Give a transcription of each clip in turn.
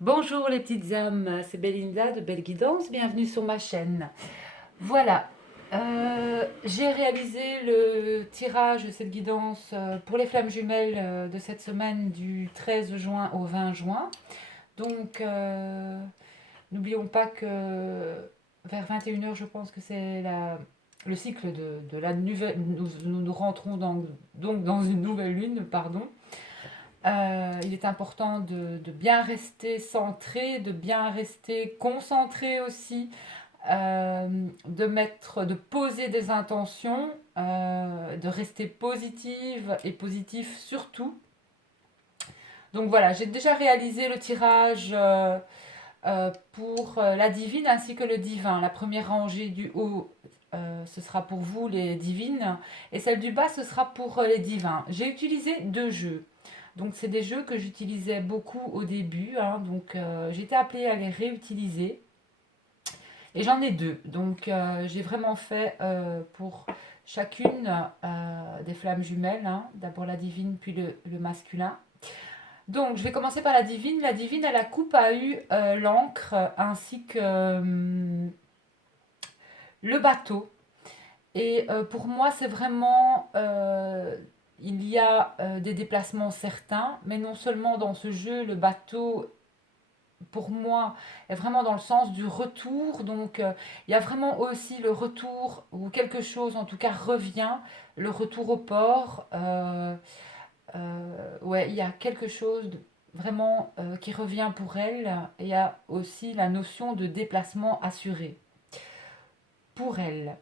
Bonjour les petites âmes, c'est Belinda de Belle Guidance, bienvenue sur ma chaîne. Voilà, j'ai réalisé le tirage de cette guidance pour les flammes jumelles de cette semaine du 13 juin au 20 juin. Donc, n'oublions pas que vers 21 h, je pense que c'est le cycle de la nouvelle. Nous rentrons donc dans une nouvelle lune, pardon. Il est important de bien rester centré, de bien rester concentré aussi, de poser des intentions, de rester positive et positif surtout. Donc voilà, j'ai déjà réalisé le tirage pour la divine ainsi que le divin. La première rangée du haut, ce sera pour vous les divines, et celle du bas, ce sera pour les divins. J'ai utilisé deux jeux. Donc c'est des jeux que j'utilisais beaucoup au début, hein, donc j'ai été appelée à les réutiliser. Et j'en ai deux. Donc j'ai vraiment fait pour chacune des flammes jumelles, hein, d'abord la divine puis le masculin. Donc je vais commencer par la divine. La divine, elle a coupe à eu l'encre ainsi que le bateau. Et pour moi, c'est vraiment... il y a des déplacements certains, mais non seulement dans ce jeu, le bateau, pour moi, est vraiment dans le sens du retour. Donc, il y a vraiment aussi le retour, ou quelque chose en tout cas revient, le retour au port. Ouais, il y a quelque chose vraiment qui revient pour elle. Et il y a aussi la notion de déplacement assuré pour elle.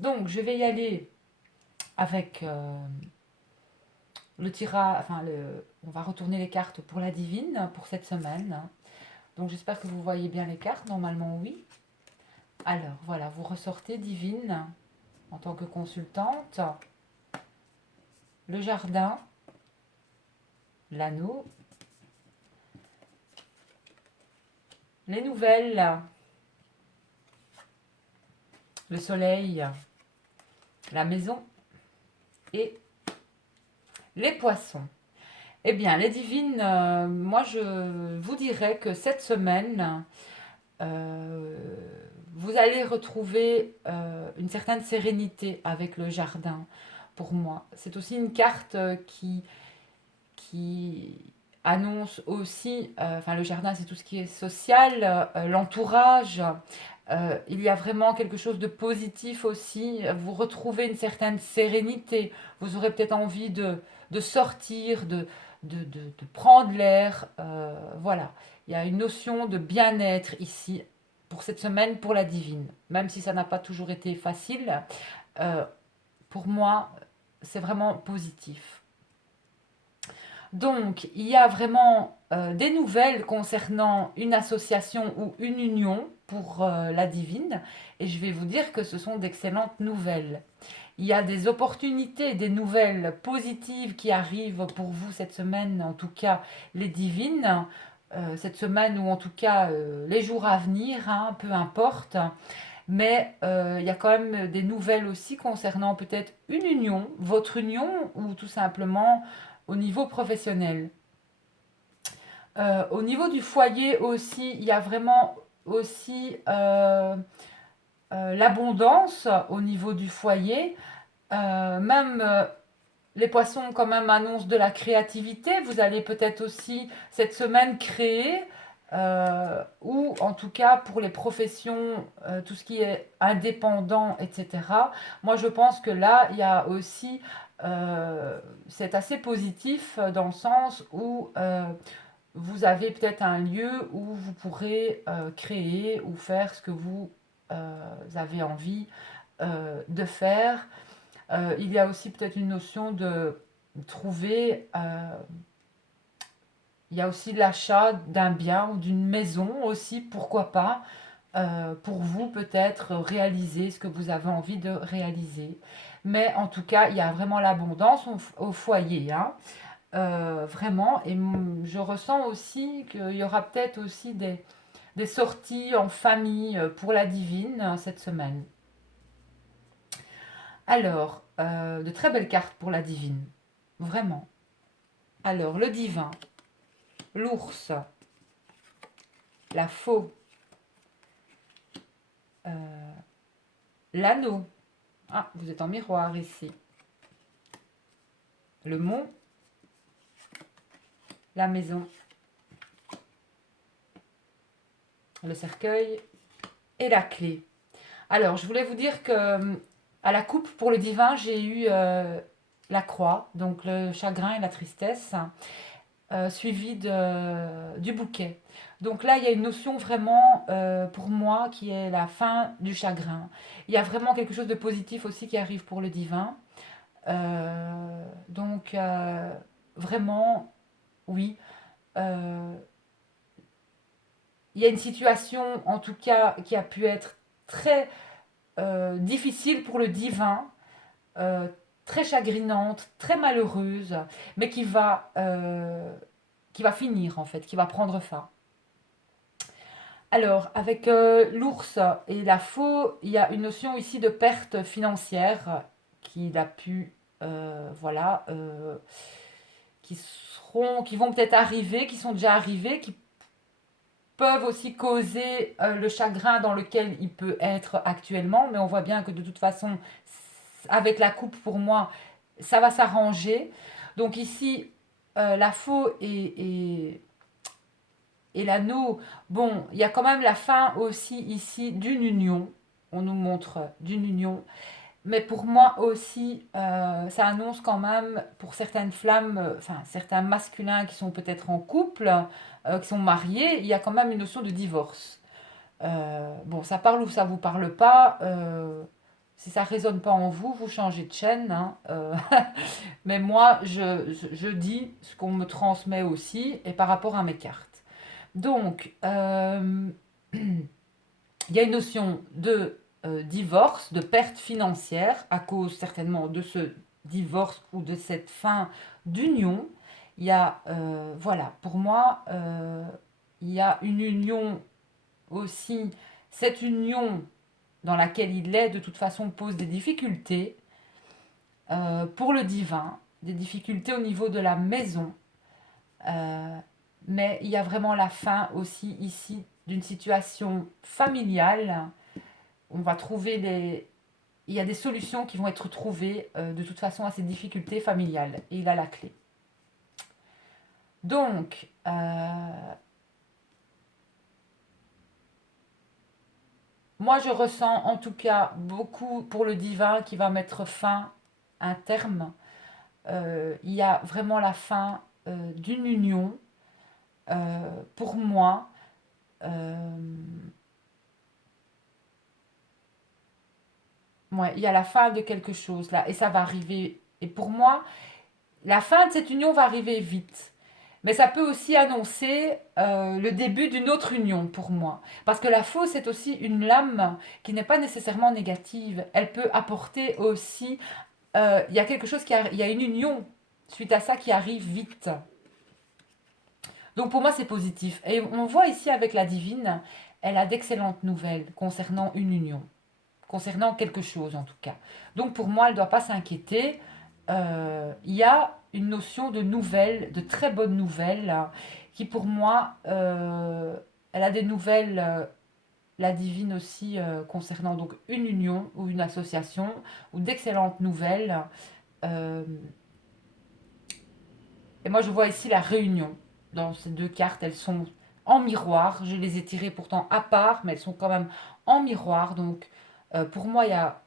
Donc, je vais y aller avec le tirage, enfin, on va retourner les cartes pour la divine pour cette semaine. Donc j'espère que vous voyez bien les cartes, normalement oui. Alors voilà, vous ressortez divine en tant que consultante, le jardin, l'anneau, les nouvelles, le soleil, la maison et les poissons. Eh bien, les divines, moi je vous dirais que cette semaine, euh, vous allez retrouver une certaine sérénité avec le jardin, pour moi. C'est aussi une carte qui annonce aussi, enfin le jardin c'est tout ce qui est social, l'entourage. Il y a vraiment quelque chose de positif aussi. Vous retrouvez une certaine sérénité. Vous aurez peut-être envie de sortir, de prendre l'air. Voilà. Il y a une notion de bien-être ici pour cette semaine pour la divine. Même si ça n'a pas toujours été facile, euh, pour moi, c'est vraiment positif. Donc, il y a vraiment des nouvelles concernant une association ou une union pour la divine, et je vais vous dire que ce sont d'excellentes nouvelles. Il y a des opportunités, des nouvelles positives qui arrivent pour vous cette semaine, en tout cas les divines, cette semaine ou en tout cas les jours à venir, hein, peu importe. Mais il y a quand même des nouvelles aussi concernant peut-être une union, votre union, ou tout simplement au niveau professionnel. Au niveau du foyer aussi, il y a vraiment aussi l'abondance au niveau du foyer. Même les poissons quand même annoncent de la créativité. Vous allez peut-être aussi cette semaine créer, ou en tout cas pour les professions, tout ce qui est indépendant, etc. Moi je pense que là, il y a aussi, c'est assez positif dans le sens où vous avez peut-être un lieu où vous pourrez créer ou faire ce que vous avez envie de faire. Il y a aussi peut-être une notion de trouver, il y a aussi l'achat d'un bien ou d'une maison aussi, pourquoi pas, pour vous peut-être réaliser ce que vous avez envie de réaliser. Mais en tout cas, il y a vraiment l'abondance au foyer, hein. Vraiment, et je ressens aussi qu'il y aura peut-être aussi des sorties en famille pour la divine cette semaine. Alors, de très belles cartes pour la divine, vraiment. Alors, le divin, l'ours, la faux, l'anneau. Ah, vous êtes en miroir ici. Le mont, la maison, le cercueil et la clé. Alors, je voulais vous dire que à la coupe pour le divin, j'ai eu la croix, donc le chagrin et la tristesse, suivi du bouquet. Donc là, il y a une notion vraiment pour moi qui est la fin du chagrin. Il y a vraiment quelque chose de positif aussi qui arrive pour le divin. Donc vraiment, oui. Euh, il y a une situation, en tout cas, qui a pu être très difficile pour le divin, euh, très chagrinante, très malheureuse, mais qui va finir en fait, qui va prendre fin. Alors, avec l'ours et la faux, il y a une notion ici de perte financière qu'il a pu, voilà, qui vont peut-être arriver, qui sont déjà arrivés, qui peuvent aussi causer le chagrin dans lequel il peut être actuellement, mais on voit bien que de toute façon, avec la coupe, pour moi, ça va s'arranger. Donc ici, la faux et l'anneau, bon, il y a quand même la fin aussi ici d'une union. On nous montre d'une union. Mais pour moi aussi, ça annonce quand même pour certaines flammes, enfin certains masculins qui sont peut-être en couple, qui sont mariés, il y a quand même une notion de divorce. Bon, ça parle ou ça vous parle pas. Si ça résonne pas en vous, vous changez de chaîne, hein, mais moi, je dis ce qu'on me transmet aussi et par rapport à mes cartes. Donc, il y a une notion de divorce, de perte financière à cause certainement de ce divorce ou de cette fin d'union. Il y a, voilà, pour moi, il y a une union aussi. Cette union dans laquelle il est, de toute façon, pose des difficultés pour le divin, des difficultés au niveau de la maison. Euh, mais il y a vraiment la fin aussi ici d'une situation familiale. On va trouver il y a des solutions qui vont être trouvées de toute façon à ces difficultés familiales. Et il a la clé. Donc, moi je ressens en tout cas beaucoup pour le divin qui va mettre fin, un terme. Il y a vraiment la fin d'une union. Pour moi, euh, ouais, il y a la fin de quelque chose là. Et ça va arriver. Et pour moi, la fin de cette union va arriver vite. Mais ça peut aussi annoncer le début d'une autre union pour moi. Parce que la fausse est aussi une lame qui n'est pas nécessairement négative. Elle peut apporter aussi... Il y a quelque chose il y a une union suite à ça qui arrive vite. Donc pour moi c'est positif. Et on voit ici avec la divine, elle a d'excellentes nouvelles concernant une union. Concernant quelque chose en tout cas. Donc pour moi elle ne doit pas s'inquiéter. Il y a une notion de nouvelles, de très bonnes nouvelles, hein, qui pour moi, elle a des nouvelles, la divine aussi, concernant donc une union ou une association, ou d'excellentes nouvelles. Euh, et moi je vois ici la réunion. Dans ces deux cartes, elles sont en miroir. Je les ai tirées pourtant à part, mais elles sont quand même en miroir. Donc pour moi, il y a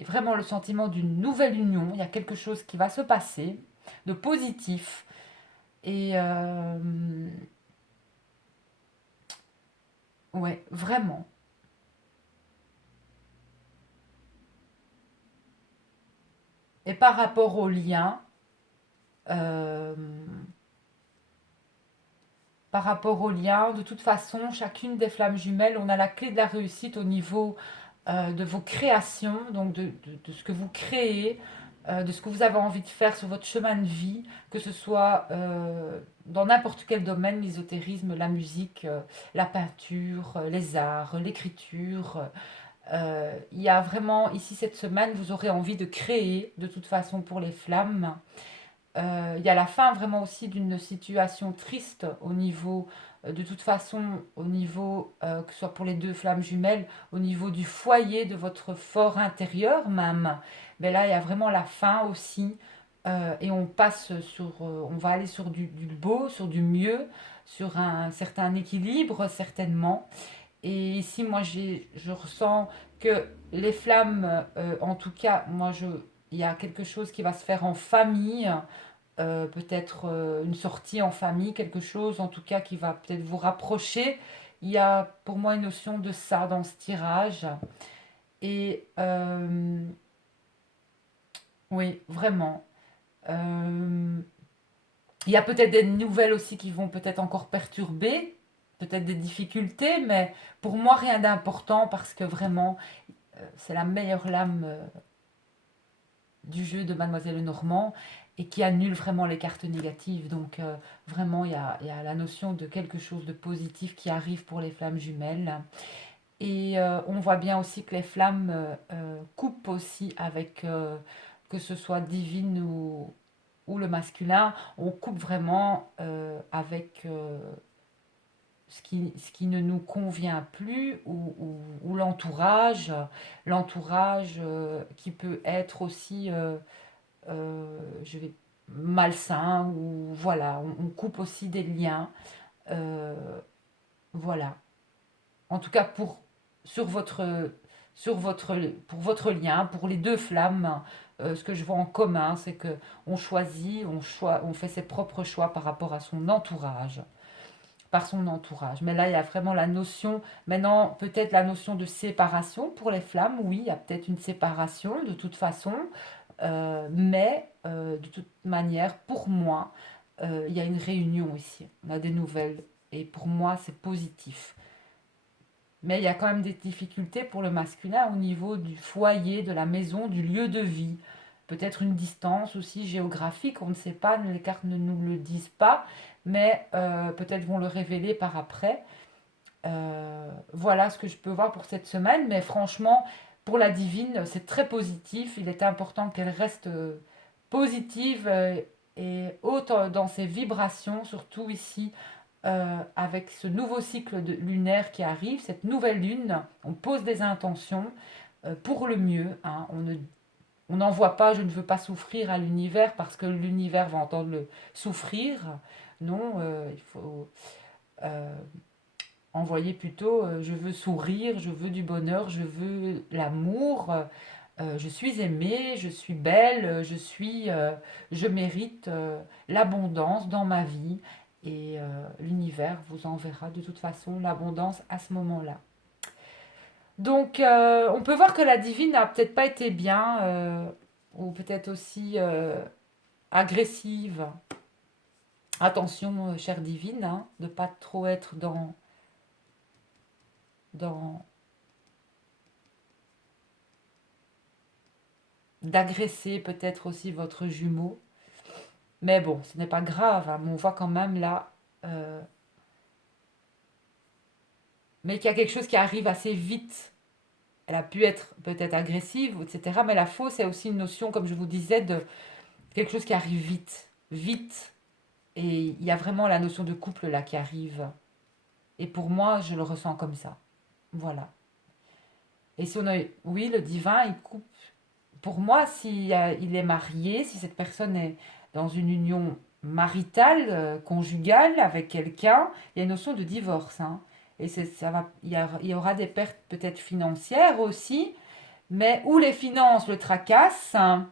vraiment le sentiment d'une nouvelle union. Il y a quelque chose qui va se passer de positif. Et ouais, vraiment. Et par rapport au lien, euh, de toute façon, chacune des flammes jumelles, on a la clé de la réussite au niveau de vos créations, donc de ce que vous créez, de ce que vous avez envie de faire sur votre chemin de vie, que ce soit dans n'importe quel domaine, l'ésotérisme, la musique, la peinture, les arts, l'écriture. Il y a vraiment ici cette semaine, vous aurez envie de créer de toute façon pour les flammes. il y a la fin vraiment aussi d'une situation triste au niveau, de toute façon, au niveau, que ce soit pour les deux flammes jumelles, au niveau du foyer de votre fort intérieur même. Mais là, il y a vraiment la fin aussi. Et on passe on va aller sur du beau, sur du mieux, sur un certain équilibre certainement. Et ici, moi, je ressens que les flammes, en tout cas, il y a quelque chose qui va se faire en famille, peut-être une sortie en famille, quelque chose en tout cas qui va peut-être vous rapprocher. Il y a pour moi une notion de ça dans ce tirage. Et oui, vraiment. Euh, il y a peut-être des nouvelles aussi qui vont peut-être encore perturber, peut-être des difficultés, mais pour moi rien d'important parce que vraiment c'est la meilleure lame du jeu de Mademoiselle Lenormand et qui annule vraiment les cartes négatives. Donc vraiment, il y a la notion de quelque chose de positif qui arrive pour les flammes jumelles. Et on voit bien aussi que les flammes coupent aussi avec, que ce soit divine ou le masculin, on coupe vraiment avec ce qui ne nous convient plus ou l'entourage qui peut être aussi je vais malsain ou voilà, on coupe aussi des liens. euh, voilà. En tout cas pour votre lien, pour les deux flammes, ce que je vois en commun, c'est que on choisit, on fait ses propres choix par rapport à son entourage, par son entourage. Mais là, il y a vraiment la notion, maintenant peut-être la notion de séparation pour les flammes. Oui, il y a peut-être une séparation de toute façon. Mais de toute manière, pour moi, il y a une réunion ici. On a des nouvelles. Et pour moi, c'est positif. Mais il y a quand même des difficultés pour le masculin au niveau du foyer, de la maison, du lieu de vie. Peut-être une distance aussi géographique, on ne sait pas, les cartes ne nous le disent pas, mais peut-être vont le révéler par après. Voilà ce que je peux voir pour cette semaine, mais franchement, pour la divine, c'est très positif. Il est important qu'elle reste positive et haute dans ses vibrations, surtout ici avec ce nouveau cycle lunaire qui arrive, cette nouvelle lune. On pose des intentions pour le mieux. Hein. On n'envoie pas je ne veux pas souffrir à l'univers parce que l'univers va entendre le souffrir. Non, il faut euh, envoyer plutôt je veux sourire, je veux du bonheur, je veux l'amour, je suis aimée, je suis belle, je mérite l'abondance dans ma vie et l'univers vous enverra de toute façon l'abondance à ce moment-là. Donc on peut voir que la divine n'a peut-être pas été bien ou peut-être aussi agressive. Attention, chère divine, hein, de ne pas trop être dans d'agresser peut-être aussi votre jumeau. Mais bon, ce n'est pas grave, hein, mais on voit quand même là, mais qu'il y a quelque chose qui arrive assez vite. Elle a pu être peut-être agressive, etc. Mais la fausse est aussi une notion, comme je vous disais, de quelque chose qui arrive vite. Vite. Et il y a vraiment la notion de couple là qui arrive. Et pour moi, je le ressens comme ça. Voilà. Et si on a, oui, le divin, il coupe. Pour moi, si il est marié, si cette personne est dans une union maritale, conjugale avec quelqu'un, il y a une notion de divorce. Hein. Et ça va, il y aura des pertes peut-être financières aussi, mais où les finances le tracassent hein,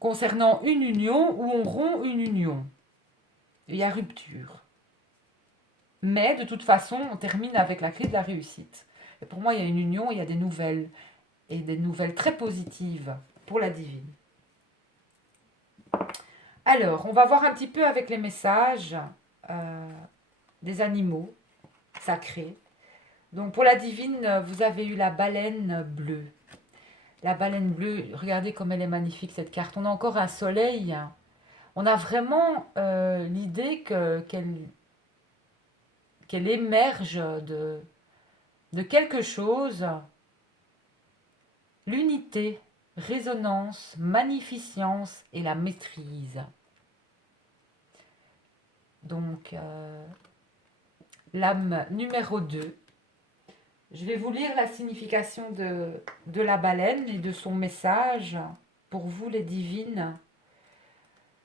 concernant une union où on rompt une union. Il y a rupture. Mais de toute façon, on termine avec la clé de la réussite. Et pour moi, il y a une union, il y a des nouvelles, et des nouvelles très positives pour la divine. Alors, on va voir un petit peu avec les messages euh, des animaux sacrés. Donc, pour la divine, vous avez eu la baleine bleue. La baleine bleue, regardez comme elle est magnifique cette carte. On a encore un soleil. On a vraiment l'idée qu'elle émerge de quelque chose. L'unité, résonance, magnificence et la maîtrise. Donc, l'âme numéro 2. Je vais vous lire la signification de la baleine et de son message pour vous, les divines.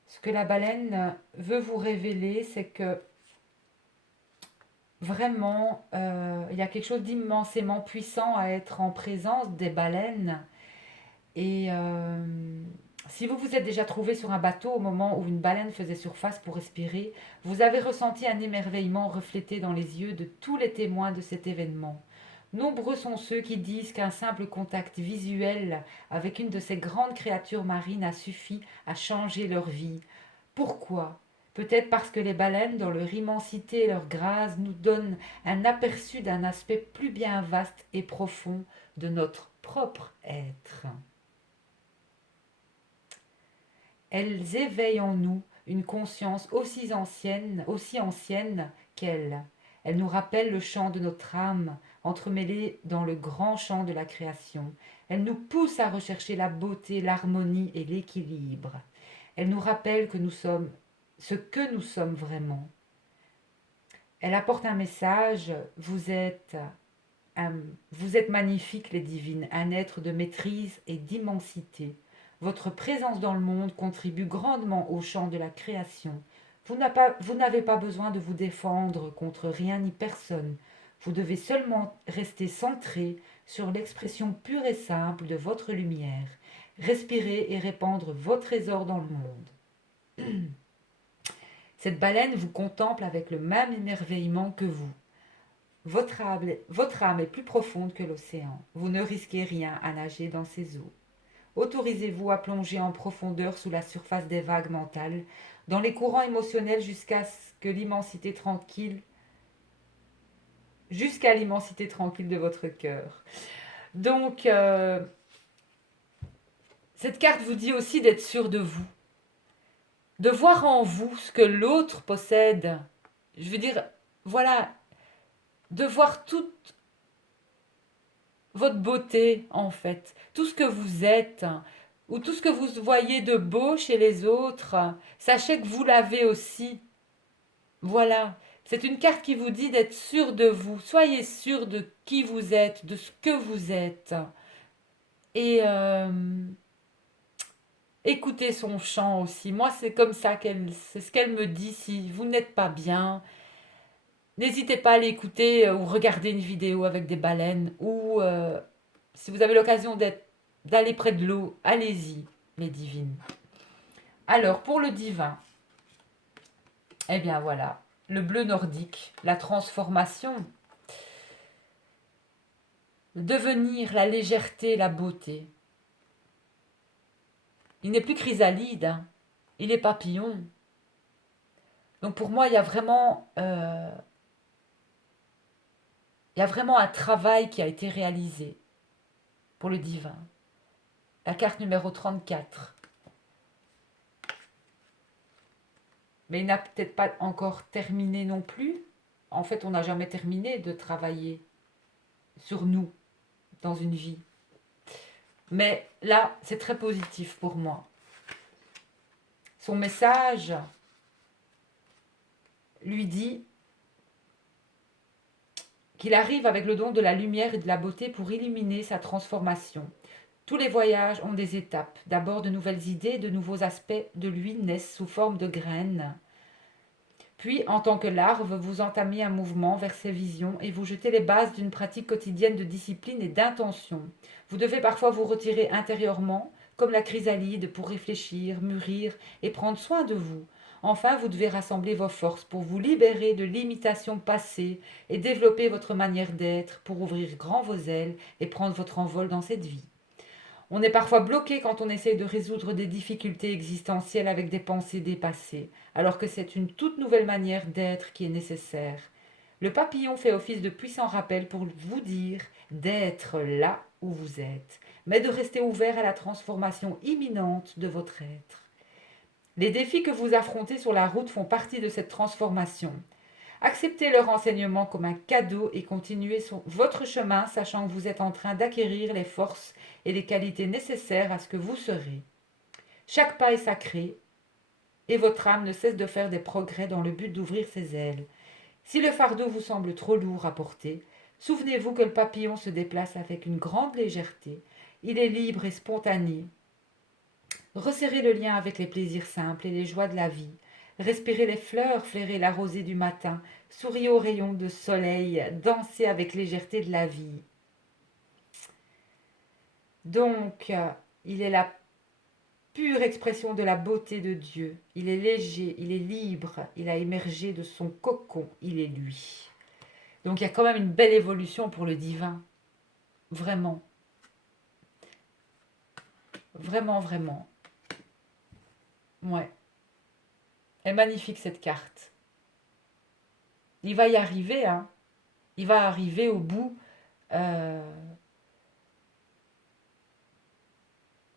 Ce que la baleine veut vous révéler, c'est que vraiment, il y a quelque chose d'immensément puissant à être en présence des baleines. Et si vous vous êtes déjà trouvé sur un bateau au moment où une baleine faisait surface pour respirer, vous avez ressenti un émerveillement reflété dans les yeux de tous les témoins de cet événement. Nombreux sont ceux qui disent qu'un simple contact visuel avec une de ces grandes créatures marines a suffi à changer leur vie. Pourquoi? Peut-être parce que les baleines, dans leur immensité et leur grâce, nous donnent un aperçu d'un aspect plus bien vaste et profond de notre propre être. Elles éveillent en nous une conscience aussi ancienne qu'elles. Elles nous rappellent le chant de notre âme, entremêlé dans le grand chant de la création. Elles nous poussent à rechercher la beauté, l'harmonie et l'équilibre. Elles nous rappellent que nous sommes ce que nous sommes vraiment. Elles apportent un message, vous êtes magnifiques les divines, un être de maîtrise et d'immensité. Votre présence dans le monde contribue grandement au chant de la création. Vous n'avez pas besoin de vous défendre contre rien ni personne. Vous devez seulement rester centré sur l'expression pure et simple de votre lumière. Respirez et répandre vos trésors dans le monde. Cette baleine vous contemple avec le même émerveillement que vous. Votre âme est plus profonde que l'océan. Vous ne risquez rien à nager dans ses eaux. Autorisez-vous à plonger en profondeur sous la surface des vagues mentales, dans les courants émotionnels jusqu'à l'immensité tranquille de votre cœur. Donc, cette carte vous dit aussi d'être sûr de vous, de voir en vous ce que l'autre possède. Je veux dire, voilà, de voir toute votre beauté, en fait, tout ce que vous êtes, ou tout ce que vous voyez de beau chez les autres, sachez que vous l'avez aussi. Voilà, c'est une carte qui vous dit d'être sûr de vous. Soyez sûr de qui vous êtes, de ce que vous êtes. Et écoutez son chant aussi. Moi, c'est comme ça c'est ce qu'elle me dit. Si vous n'êtes pas bien, n'hésitez pas à l'écouter ou regarder une vidéo avec des baleines ou si vous avez l'occasion d'aller près de l'eau, allez-y, les divines. Alors, pour le divin, eh bien voilà, le bleu nordique, la transformation, devenir la légèreté, la beauté. Il n'est plus chrysalide, hein, il est papillon. Donc pour moi, il y a vraiment un travail qui a été réalisé pour le divin. La carte numéro 34. Mais il n'a peut-être pas encore terminé non plus. En fait, on n'a jamais terminé de travailler sur nous dans une vie. Mais là, c'est très positif pour moi. Son message lui dit qu'il arrive avec le don de la lumière et de la beauté pour illuminer sa transformation. Tous les voyages ont des étapes. D'abord, de nouvelles idées, de nouveaux aspects de lui naissent sous forme de graines. Puis, en tant que larve, vous entamez un mouvement vers ces visions et vous jetez les bases d'une pratique quotidienne de discipline et d'intention. Vous devez parfois vous retirer intérieurement, comme la chrysalide, pour réfléchir, mûrir et prendre soin de vous. Enfin, vous devez rassembler vos forces pour vous libérer de l'imitation passée et développer votre manière d'être pour ouvrir grand vos ailes et prendre votre envol dans cette vie. On est parfois bloqué quand on essaye de résoudre des difficultés existentielles avec des pensées dépassées, alors que c'est une toute nouvelle manière d'être qui est nécessaire. Le papillon fait office de puissant rappel pour vous dire d'être là où vous êtes, mais de rester ouvert à la transformation imminente de votre être. Les défis que vous affrontez sur la route font partie de cette transformation. Acceptez leur enseignement comme un cadeau et continuez votre chemin, sachant que vous êtes en train d'acquérir les forces et les qualités nécessaires à ce que vous serez. Chaque pas est sacré et votre âme ne cesse de faire des progrès dans le but d'ouvrir ses ailes. Si le fardeau vous semble trop lourd à porter, souvenez-vous que le papillon se déplace avec une grande légèreté. Il est libre et spontané. Resserrez le lien avec les plaisirs simples et les joies de la vie. Respirez les fleurs, flairez la rosée du matin, souriez aux rayons de soleil, dansez avec légèreté de la vie. Donc, il est la pure expression de la beauté de Dieu. Il est léger, il est libre, il a émergé de son cocon, il est lui. Donc il y a quand même une belle évolution pour le divin. Vraiment. Vraiment, vraiment. Ouais. Elle est magnifique cette carte. Il va y arriver, hein. Il va arriver au bout. euh,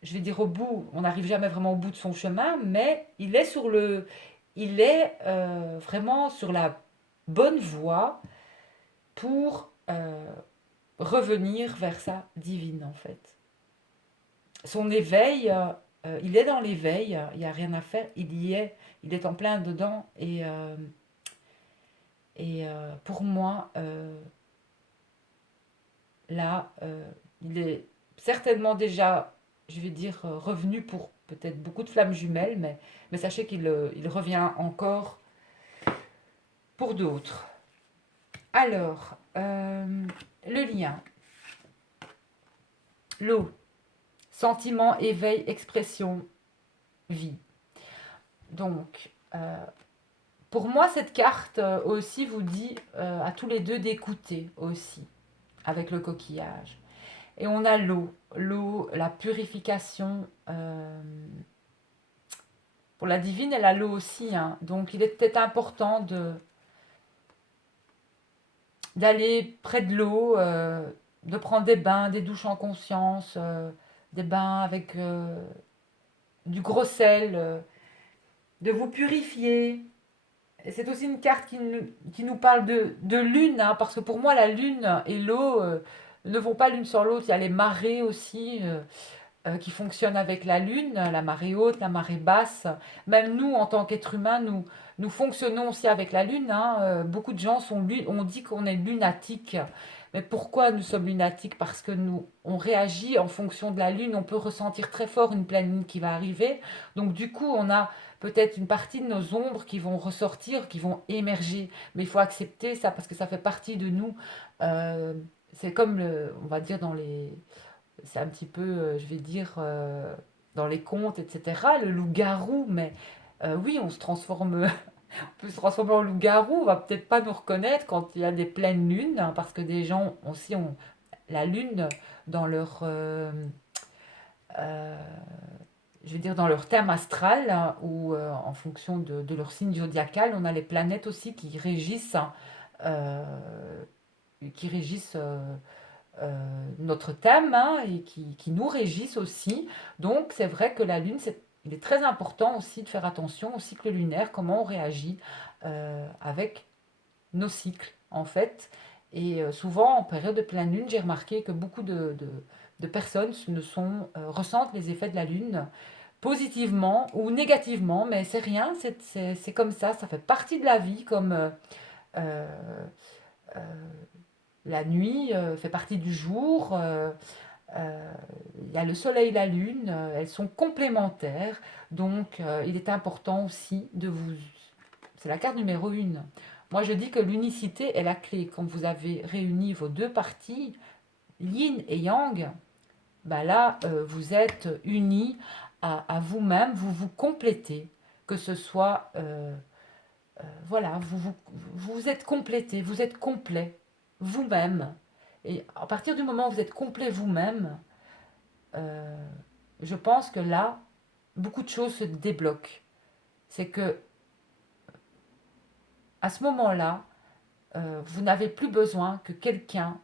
je vais dire au bout. On n'arrive jamais vraiment au bout de son chemin, mais il est vraiment sur la bonne voie pour revenir vers sa divine en fait. Son éveil, il est dans l'éveil, il n'y a rien à faire, il est en plein dedans et pour moi, là, il est certainement déjà, je vais dire, revenu pour peut-être beaucoup de flammes jumelles, mais sachez il revient encore pour d'autres. Alors, le lien, l'eau, sentiment, éveil, expression, vie. Donc, pour moi, cette carte aussi vous dit à tous les deux d'écouter aussi, avec le coquillage. Et on a l'eau, la purification. Pour la divine, elle a l'eau aussi, hein. Donc, il est peut-être important d'aller près de l'eau, de prendre des bains, des douches en conscience, des bains avec du gros sel, de vous purifier. Et c'est aussi une carte qui nous parle de lune, hein, parce que pour moi, la lune et l'eau ne vont pas l'une sans l'autre. Il y a les marées aussi qui fonctionnent avec la lune, la marée haute, la marée basse. Même nous, en tant qu'êtres humains, nous fonctionnons aussi avec la lune, hein. Beaucoup de gens on dit qu'on est lunatique. Mais pourquoi nous sommes lunatiques? Parce que on réagit en fonction de la lune. On peut ressentir très fort une pleine lune qui va arriver. Donc du coup, on a peut-être une partie de nos ombres qui vont ressortir, qui vont émerger. Mais il faut accepter ça parce que ça fait partie de nous. Euh, c'est comme, on va dire, c'est un petit peu, je vais dire, dans les contes, etc., le loup-garou. Mais oui, on se transforme, on peut se transformer en loup-garou. On va peut-être pas nous reconnaître quand il y a des pleines lunes, hein, parce que des gens aussi ont la lune dans leur... euh, je veux dire, dans leur thème astral, hein, ou en fonction de leur signe zodiacal, on a les planètes aussi euh, qui régissent notre thème, hein, et qui nous régissent aussi. Donc, c'est vrai que la Lune, il est très important aussi de faire attention au cycle lunaire, comment on réagit avec nos cycles, en fait. Et souvent, en période de pleine Lune, j'ai remarqué que beaucoup de personnes ressentent les effets de la Lune positivement ou négativement, mais c'est rien, c'est comme ça fait partie de la vie, comme euh, euh, la nuit fait partie du jour. Il y a le soleil et la lune, elles sont complémentaires, donc il est important aussi de vous... C'est la carte numéro 1. Moi je dis que l'unicité est la clé. Quand vous avez réuni vos deux parties, yin et yang, bah là, vous êtes unis à vous-même, vous vous complétez, que ce soit, voilà, vous êtes complété, vous êtes complet, vous-même. Et à partir du moment où vous êtes complet vous-même, euh, je pense que là, beaucoup de choses se débloquent. C'est que à ce moment-là, vous n'avez plus besoin que quelqu'un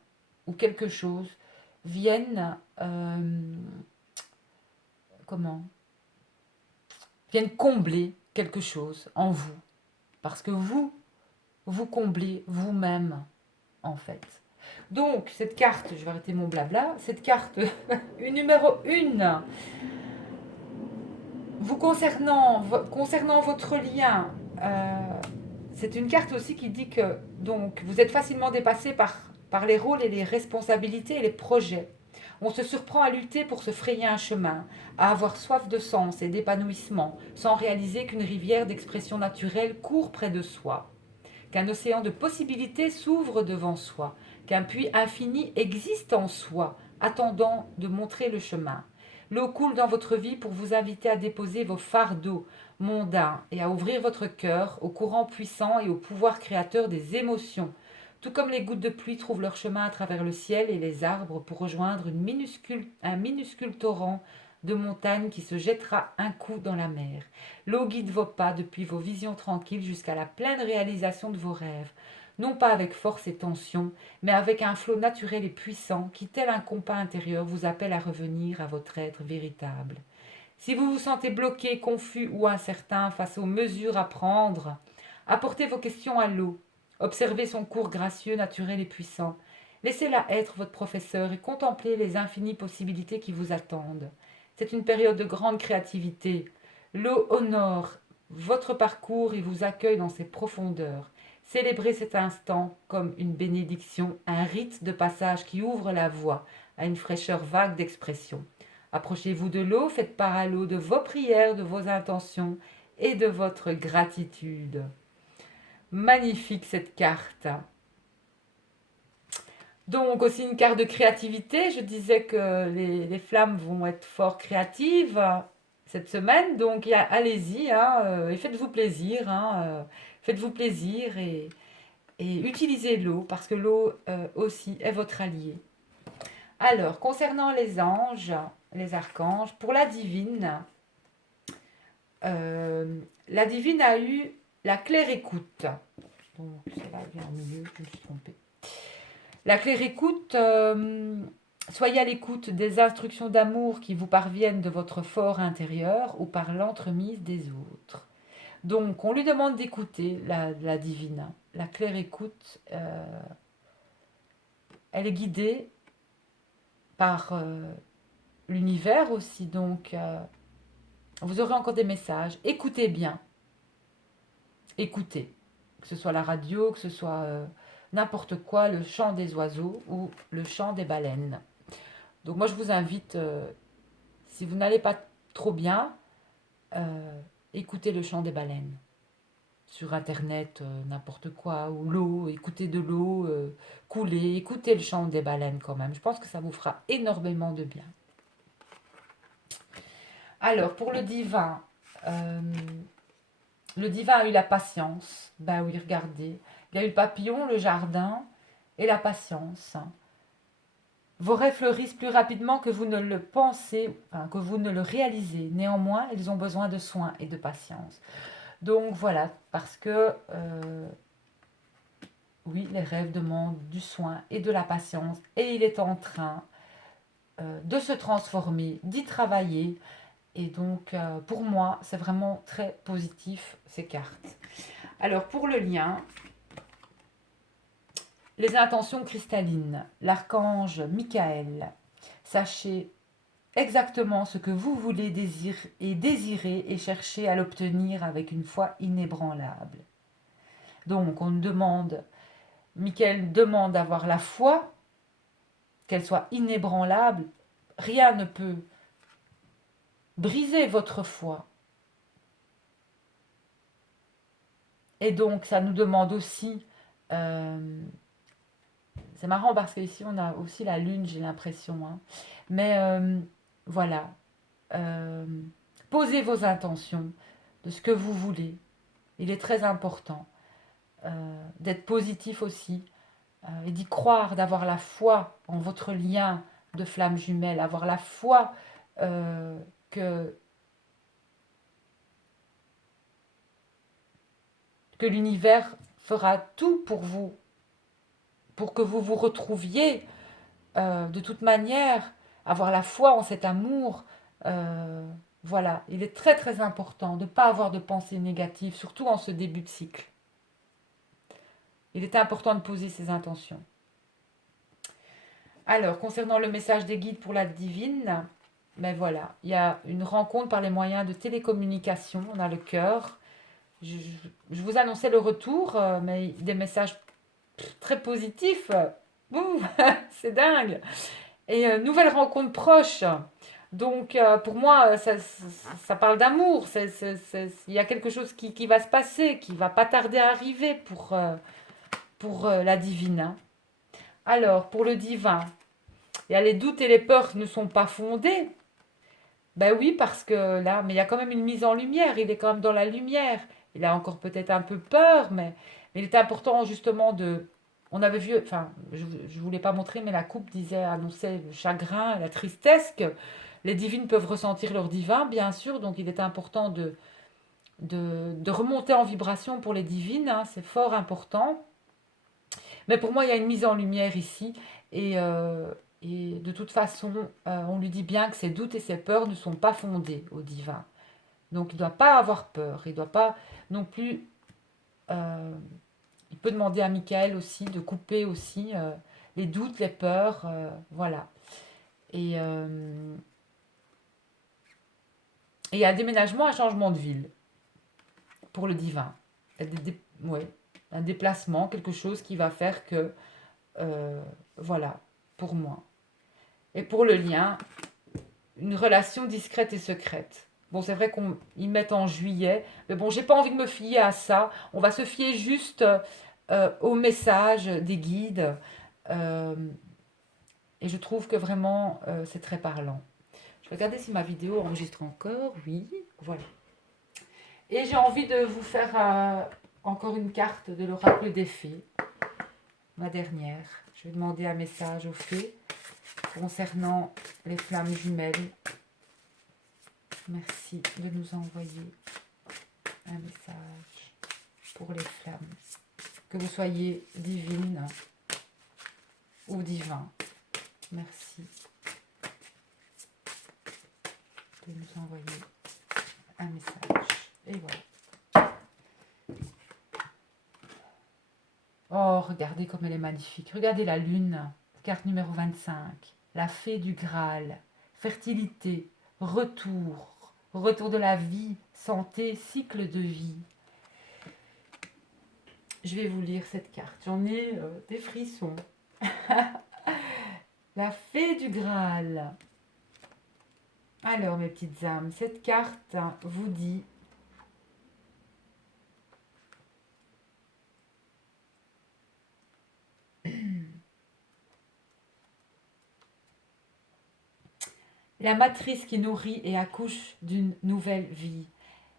ou quelque chose vienne, comment vienne combler quelque chose en vous. Parce que vous comblez vous-même, en fait. Donc, cette carte, je vais arrêter mon blabla, cette carte, une numéro 1, concernant votre lien, c'est une carte aussi qui dit que donc, vous êtes facilement dépassé par les rôles et les responsabilités et les projets. On se surprend à lutter pour se frayer un chemin, à avoir soif de sens et d'épanouissement, sans réaliser qu'une rivière d'expression naturelle court près de soi, qu'un océan de possibilités s'ouvre devant soi, qu'un puits infini existe en soi, attendant de montrer le chemin. L'eau coule dans votre vie pour vous inviter à déposer vos fardeaux mondains et à ouvrir votre cœur au courant puissant et au pouvoir créateur des émotions. Tout comme les gouttes de pluie trouvent leur chemin à travers le ciel et les arbres pour rejoindre un minuscule torrent de montagne qui se jettera un coup dans la mer. L'eau guide vos pas depuis vos visions tranquilles jusqu'à la pleine réalisation de vos rêves, non pas avec force et tension, mais avec un flot naturel et puissant qui, tel un compas intérieur, vous appelle à revenir à votre être véritable. Si vous vous sentez bloqué, confus ou incertain face aux mesures à prendre, apportez vos questions à l'eau. Observez son cours gracieux, naturel et puissant. Laissez-la être votre professeur et contemplez les infinies possibilités qui vous attendent. C'est une période de grande créativité. L'eau honore votre parcours et vous accueille dans ses profondeurs. Célébrez cet instant comme une bénédiction, un rite de passage qui ouvre la voie à une fraîcheur vague d'expression. Approchez-vous de l'eau, faites part à l'eau de vos prières, de vos intentions et de votre gratitude. Magnifique cette carte. Donc aussi une carte de créativité. Je disais que les flammes vont être fort créatives cette semaine. Donc allez-y et faites-vous plaisir. Faites-vous plaisir et utilisez l'eau parce que l'eau aussi est votre allié. Alors, concernant les anges, les archanges, pour la divine a eu la claire écoute. Donc, celle-là vient au milieu, je me suis trompée. La claire écoute, soyez à l'écoute des instructions d'amour qui vous parviennent de votre fort intérieur ou par l'entremise des autres. Donc, on lui demande d'écouter la divine. La claire écoute, elle est guidée par l'univers aussi. Donc, vous aurez encore des messages. Écoutez bien. Écoutez. Que ce soit la radio, que ce soit n'importe quoi, le chant des oiseaux ou le chant des baleines. Donc moi, je vous invite, si vous n'allez pas trop bien, écoutez le chant des baleines. Sur Internet, n'importe quoi, ou l'eau, écoutez de l'eau couler, écoutez le chant des baleines quand même. Je pense que ça vous fera énormément de bien. Alors, pour le divin a eu la patience. Ben oui, regardez. Il y a eu le papillon, le jardin et la patience. Vos rêves fleurissent plus rapidement que vous ne le pensez, enfin, que vous ne le réalisez. Néanmoins, ils ont besoin de soins et de patience. Donc voilà, parce que oui, les rêves demandent du soin et de la patience. Et il est en train de se transformer, d'y travailler. Et donc, pour moi, c'est vraiment très positif, ces cartes. Alors, pour le lien, les intentions cristallines, l'archange Michael, sachez exactement ce que vous voulez désirer et chercher à l'obtenir avec une foi inébranlable. Donc, Michael demande d'avoir la foi, qu'elle soit inébranlable. Rien ne peut briser votre foi. Et donc, ça nous demande aussi... c'est marrant parce qu'ici, on a aussi la lune, j'ai l'impression. Mais voilà. Posez vos intentions de ce que vous voulez. Il est très important d'être positif aussi et d'y croire, d'avoir la foi en votre lien de flamme jumelle, avoir la foi que l'univers fera tout pour vous, pour que vous vous retrouviez de toute manière, avoir la foi en cet amour. Voilà, il est très très important de ne pas avoir de pensées négatives, surtout en ce début de cycle. Il est important de poser ses intentions. Alors, concernant le message des guides pour la divine, Mais voilà, il y a une rencontre par les moyens de télécommunication. On a le cœur. Je, je vous annonçais le retour, mais des messages très positifs. Ouh, c'est dingue. Et nouvelle rencontre proche. Donc, pour moi, ça parle d'amour. Il y a quelque chose qui va se passer, qui va pas tarder à arriver pour la divine, hein. Alors, pour le divin, il y a les doutes et les peurs qui ne sont pas fondés. Ben oui, parce que là, mais il y a quand même une mise en lumière. Il est quand même dans la lumière. Il a encore peut-être un peu peur, mais il est important justement de. On avait vu, enfin, je voulais pas montrer, mais la coupe disait, annonçait le chagrin, la tristesse, que les divines peuvent ressentir leur divin, bien sûr. Donc il est important de remonter en vibration pour les divines, hein, c'est fort important. Mais pour moi, il y a une mise en lumière ici. Et, euh, et de toute façon, on lui dit bien que ses doutes et ses peurs ne sont pas fondés au divin. Donc il ne doit pas avoir peur. Il ne doit pas non plus. euh, il peut demander à Michael aussi de couper aussi les doutes, les peurs. Voilà. Et, euh, et un déménagement, un changement de ville pour le divin. Ouais, un déplacement, quelque chose qui va faire que. Voilà, pour moi. Et pour le lien, une relation discrète et secrète. Bon, c'est vrai qu'on y met en juillet, mais bon, j'ai pas envie de me fier à ça. On va se fier juste au message des guides. euh, et je trouve que vraiment, c'est très parlant. Je vais regarder si ma vidéo enregistre encore. Oui, voilà. Et j'ai envie de vous faire encore une carte de l'oracle des fées, ma dernière. Je vais demander un message aux fées concernant les flammes jumelles. Merci de nous envoyer un message pour les flammes. Que vous soyez divine ou divin. Merci de nous envoyer un message. Et voilà. Oh, regardez comme elle est magnifique. Regardez la lune, carte numéro 25. La fée du Graal. Fertilité, retour de la vie, santé, cycle de vie. Je vais vous lire cette carte. J'en ai des frissons. La fée du Graal. Alors, mes petites âmes, cette carte vous dit la matrice qui nourrit et accouche d'une nouvelle vie.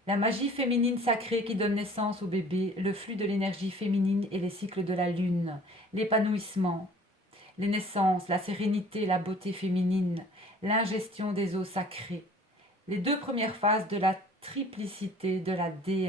La magie féminine sacrée qui donne naissance au bébé, le flux de l'énergie féminine et les cycles de la lune, l'épanouissement, les naissances, la sérénité, la beauté féminine, l'ingestion des eaux sacrées. Les deux premières phases de la triplicité de la déesse